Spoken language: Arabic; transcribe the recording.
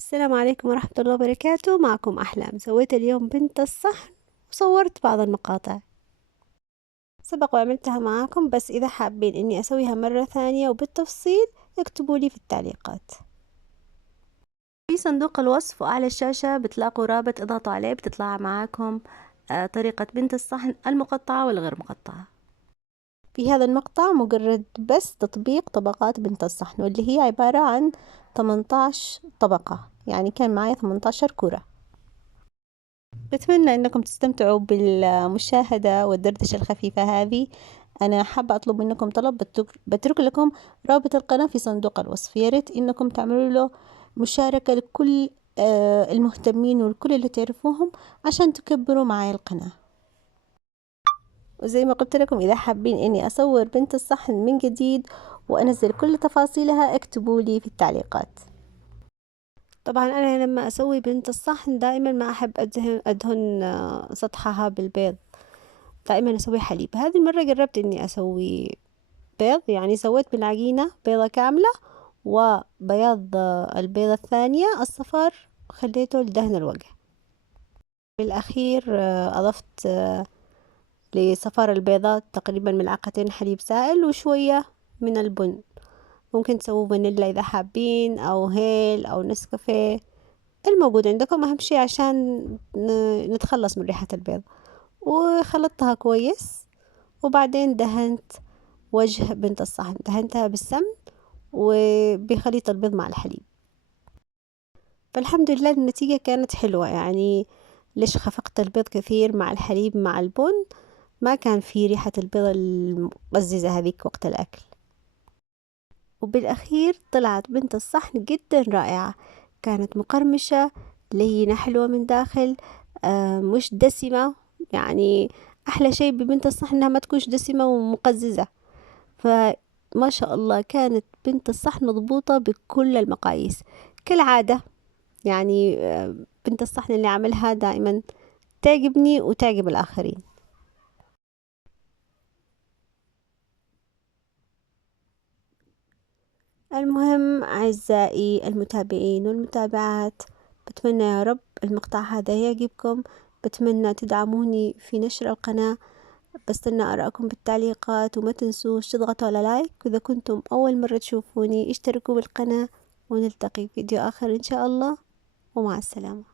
السلام عليكم ورحمة الله وبركاته. معكم أحلام. سويت اليوم بنت الصحن وصورت بعض المقاطع سبق وعملتها معاكم، بس إذا حابين إني أسويها مرة ثانية وبالتفصيل اكتبوا لي في التعليقات. في صندوق الوصف وأعلى الشاشة بتلاقوا رابط، اضغطوا عليه بتطلع معاكم طريقة بنت الصحن المقطعة والغير مقطعة. في هذا المقطع مجرد بس تطبيق طبقات بنت الصحن، واللي هي عبارة عن 18 طبقة، يعني كان معي 18 كرة. بتمنى انكم تستمتعوا بالمشاهدة والدردشة الخفيفة هذه. انا حابة اطلب منكم طلب، بترك لكم رابط القناة في صندوق الوصف. يا ريت انكم تعملوا له مشاركة لكل المهتمين والكل اللي تعرفوهم عشان تكبروا معي القناة. وزي ما قلت لكم، اذا حابين اني اصور بنت الصحن من جديد وانزل كل تفاصيلها اكتبوا لي في التعليقات. طبعا انا لما اسوي بنت الصحن دائما ما احب ادهن سطحها بالبيض، دائما اسوي حليب. هذه المرة جربت اني اسوي بيض، يعني سويت بالعجينة بيضة كاملة وبياض البيضة الثانية الصفار خليته لدهن الوجه. بالاخير اضفت لصفار البيضات تقريبا ملعقتين حليب سائل وشوية من البن. ممكن تسووا فانيلا اذا حابين، او هيل او نسكافيه، الموجود عندكم. اهم شي عشان نتخلص من ريحة البيض. وخلطتها كويس، وبعدين دهنت وجه بنت الصحن، دهنتها بالسمن وبخليط البيض مع الحليب. فالحمد لله النتيجة كانت حلوة، يعني ليش خفقت البيض كثير مع الحليب مع البن، ما كان في ريحة البيض المقززة هذيك وقت الأكل. وبالأخير طلعت بنت الصحن جدا رائعة، كانت مقرمشة لينة حلوة من داخل، مش دسمة. يعني أحلى شيء ببنت الصحن إنها ما تكونش دسمة ومقززة. فما شاء الله كانت بنت الصحن مضبوطة بكل المقاييس كالعادة. يعني بنت الصحن اللي عملها دائما تعجبني وتعجب الآخرين. المهم أعزائي المتابعين والمتابعات، بتمنى يا رب المقطع هذا يعجبكم. بتمنى تدعموني في نشر القناة. بستنى آراءكم بالتعليقات، وما تنسوش تضغطوا على لايك. وإذا كنتم أول مرة تشوفوني اشتركوا بالقناة، ونلتقي في فيديو آخر إن شاء الله، ومع السلامة.